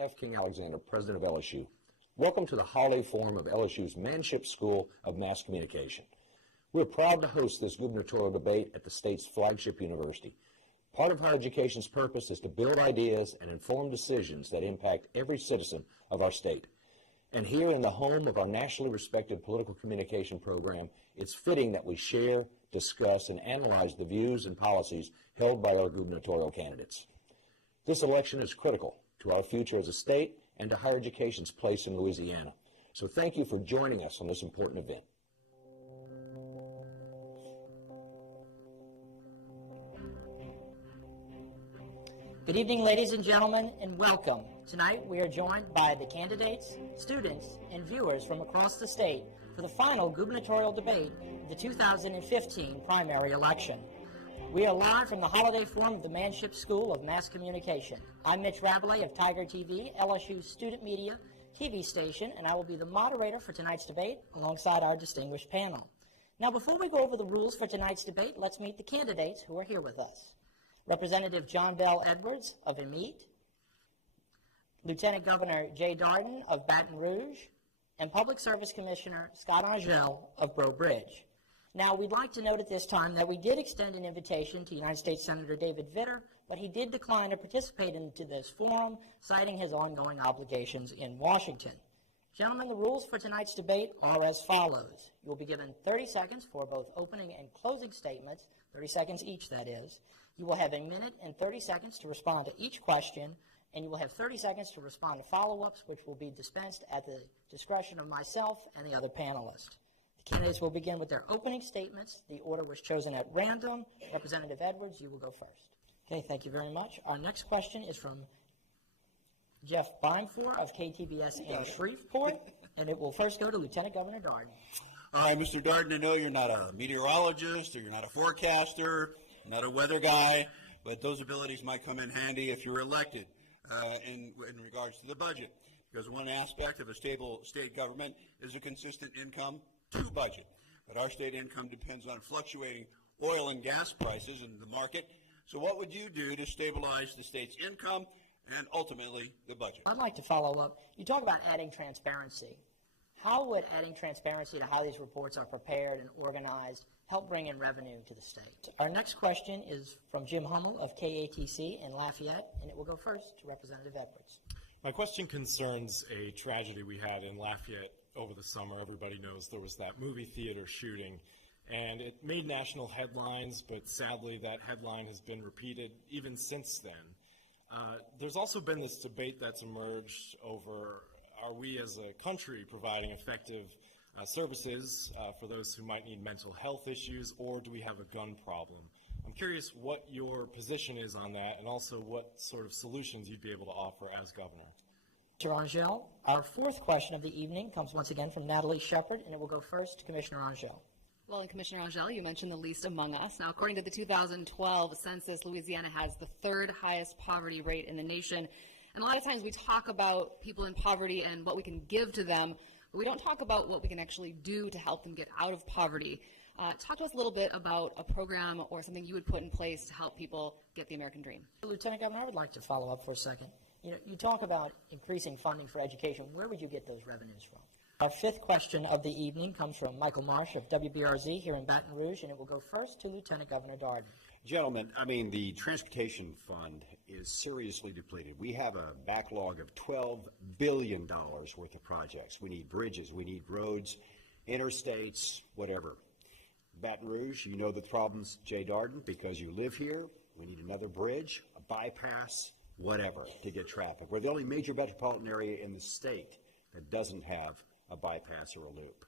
F. King Alexander, President of LSU. Welcome to the holiday forum of LSU's Manship School of Mass Communication. We're proud to host this gubernatorial debate at the state's flagship university. Part of higher education's purpose is to build ideas and inform decisions that impact every citizen of our state. And here in the home of our nationally respected political communication program, it's fitting that we share, discuss, and analyze the views and policies held by our gubernatorial candidates. This election is critical to our future as a state and to higher education's place in Louisiana. So thank you for joining us on this important event. Good evening, ladies and gentlemen, and welcome. Tonight we are joined by the candidates, students, and viewers from across the state for the final gubernatorial debate of the 2015 primary election. We are live from the holiday forum of the Manship School of Mass Communication. I'm Mitch Rabelais of Tiger TV, LSU's student media TV station, and I will be the moderator for tonight's debate alongside our distinguished panel. Now, before we go over the rules for tonight's debate, let's meet the candidates who are here with us. Representative John Bell Edwards of Amite, Lieutenant Governor Jay Darden of Baton Rouge, and Public Service Commissioner Scott Angel of Breaux Bridge. Now, we'd like to note at this time that we did extend an invitation to United States Senator David Vitter, but he did decline to participate into this forum, citing his ongoing obligations in Washington. Gentlemen, the rules for tonight's debate are as follows. You will be given 30 seconds for both opening and closing statements, 30 seconds each, that is. You will have a minute and 30 seconds to respond to each question, and you will have 30 seconds to respond to follow-ups, which will be dispensed at the discretion of myself and the other panelists. The candidates will begin with their opening statements. The order was chosen at random. Representative Edwards, you will go first. Okay, thank you very much. Our next question is from Jeff Beimfohr of KTBS in Shreveport, and it will first go to Lieutenant Governor Darden. All right, Mr. Darden, I know you're not a meteorologist or you're not a forecaster, not a weather guy, but those abilities might come in handy if you're elected in regards to the budget, because one aspect of a stable state government is a consistent income to budget. But our state income depends on fluctuating oil and gas prices in the market. So what would you do to stabilize the state's income and ultimately the budget? I'd like to follow up. You talk about adding transparency. How would adding transparency to how these reports are prepared and organized help bring in revenue to the state? Our next question is from Jim Hummel of KATC in Lafayette, and it will go first to Representative Edwards. My question concerns a tragedy we had in Lafayette over the summer. Everybody knows there was that movie theater shooting, and it made national headlines, but sadly that headline has been repeated even since then. There's also been this debate that's emerged over, are we as a country providing effective services for those who might need mental health issues, or do we have a gun problem? I'm curious what your position is on that, and also what sort of solutions you'd be able to offer as governor. Mr. Angel, our fourth question of the evening comes once again from Natalie Shepard, and it will go first to Commissioner Angel. Well, and Commissioner Angel, you mentioned the least among us. Now, according to the 2012 census, Louisiana has the third highest poverty rate in the nation. And a lot of times we talk about people in poverty and what we can give to them, but we don't talk about what we can actually do to help them get out of poverty. Talk to us a little bit about a program or something you would put in place to help people get the American dream. Lieutenant Governor, I would like to follow up for a second. You talk about increasing funding for education. Where would you get those revenues from? Our fifth question of the evening comes from Michael Marsh of WBRZ here in Baton Rouge, and it will go first to Lieutenant Governor Darden. Gentlemen, the transportation fund is seriously depleted. We have a backlog of $12 billion worth of projects. We need bridges, we need roads, interstates, whatever. Baton Rouge, you know the problems, Jay Darden, because you live here. We need another bridge, a bypass, whatever, to get traffic. We're the only major metropolitan area in the state that doesn't have a bypass or a loop.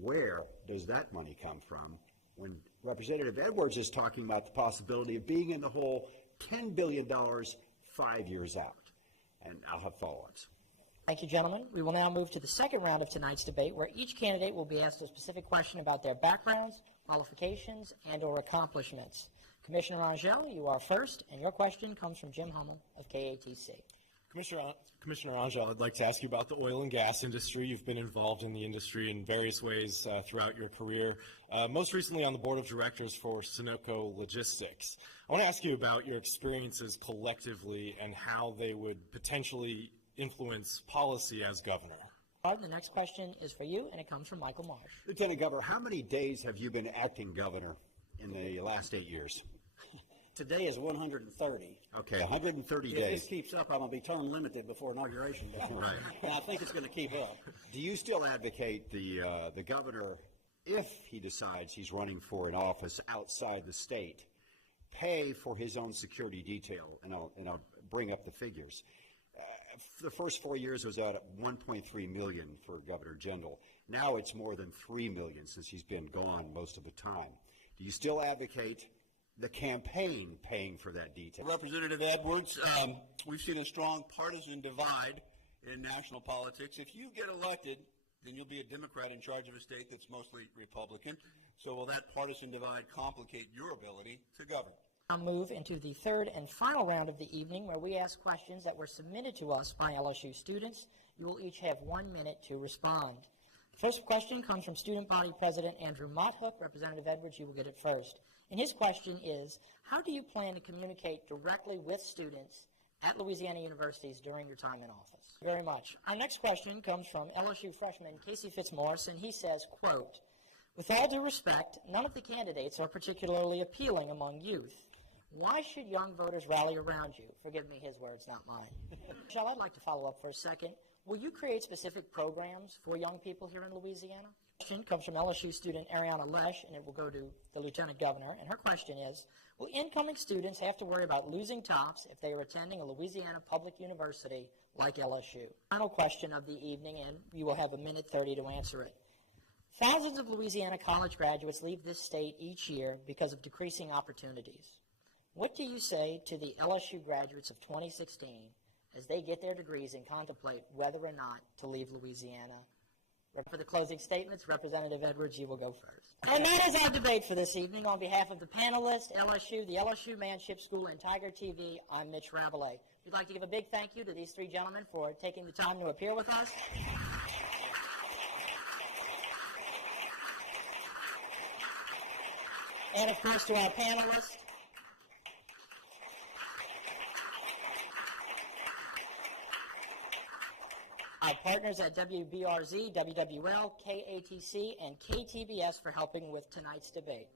Where does that money come from when Representative Edwards is talking about the possibility of being in the hole $10 billion 5 years out? And I'll have follow-ups. Thank you, gentlemen. We will now move to the second round of tonight's debate, where each candidate will be asked a specific question about their backgrounds, qualifications, and or accomplishments. Commissioner Angel, you are first, and your question comes from Jim Hummel of KATC. Commissioner Angel, I'd like to ask you about the oil and gas industry. You've been involved in the industry in various ways throughout your career, most recently on the board of directors for Sunoco Logistics. I want to ask you about your experiences collectively and how they would potentially influence policy as governor. The next question is for you, and it comes from Michael Marsh. Lieutenant Governor, how many days have you been acting governor in the last 8 years? Today is 130. Okay, 130 If days. this keeps up, I'm going to be term limited before inauguration day. Right. And I think it's going to keep up. Do you still advocate the governor, if he decides he's running for an office outside the state, pay for his own security detail? And I'll bring up the figures. The first 4 years was at 1.3 million for Governor Jindal. Now it's more than 3 million since he's been gone most of the time. Do you still advocate the campaign paying for that detail? Representative Edwards, we've seen a strong partisan divide in national politics. If you get elected, then you'll be a Democrat in charge of a state that's mostly Republican. So will that partisan divide complicate your ability to govern? I'll move into the third and final round of the evening, where we ask questions that were submitted to us by LSU students. You will each have 1 minute to respond. The first question comes from Student Body President Andrew Motthook. Representative Edwards, you will get it first. And his question is, how do you plan to communicate directly with students at Louisiana universities during your time in office? Very much. Our next question comes from LSU freshman Casey Fitzmaurice, and he says, quote, with all due respect, none of the candidates are particularly appealing among youth. Why should young voters rally around you? Forgive me, his words, not mine. Michelle, I'd like to follow up for a second. Will you create specific programs for young people here in Louisiana? The question comes from LSU student Ariana Lesh, and it will go to the Lieutenant Governor. And her question is, will incoming students have to worry about losing tops if they are attending a Louisiana public university like LSU? Final question of the evening, and you will have 1:30 to answer it. Thousands of Louisiana college graduates leave this state each year because of decreasing opportunities. What do you say to the LSU graduates of 2016 as they get their degrees and contemplate whether or not to leave Louisiana? For the closing statements, Representative Edwards, you will go first. And that is our debate for this evening. On behalf of the panelists, LSU, the LSU Manship School, and Tiger TV, I'm Mitch Rabelais. We'd like to give a big thank you to these three gentlemen for taking the time to appear with us. And, of course, to our panelists. Our partners at WBRZ, WWL, KATC, and KTBS for helping with tonight's debate.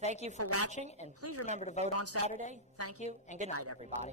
Thank you for watching, and please remember to vote on Saturday. Thank you, and good night, everybody.